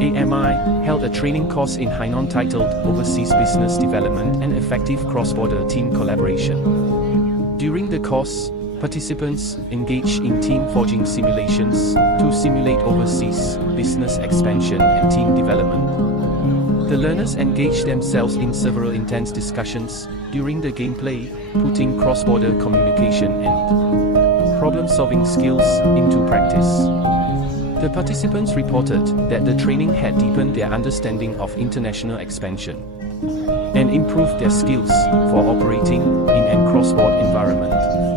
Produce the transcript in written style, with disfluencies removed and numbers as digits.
AMI held a training course in Hainan titled Overseas Business Development and Effective Cross-Border Team Collaboration. During the course, participants engaged in team forging simulations to simulate overseas business expansion and team development. The learners engaged themselves in several intense discussions during the gameplay, putting cross-border communication and problem-solving skills into practice. The participants reported that the training had deepened their understanding of international expansion and improved their skills for operating in a cross-border environment.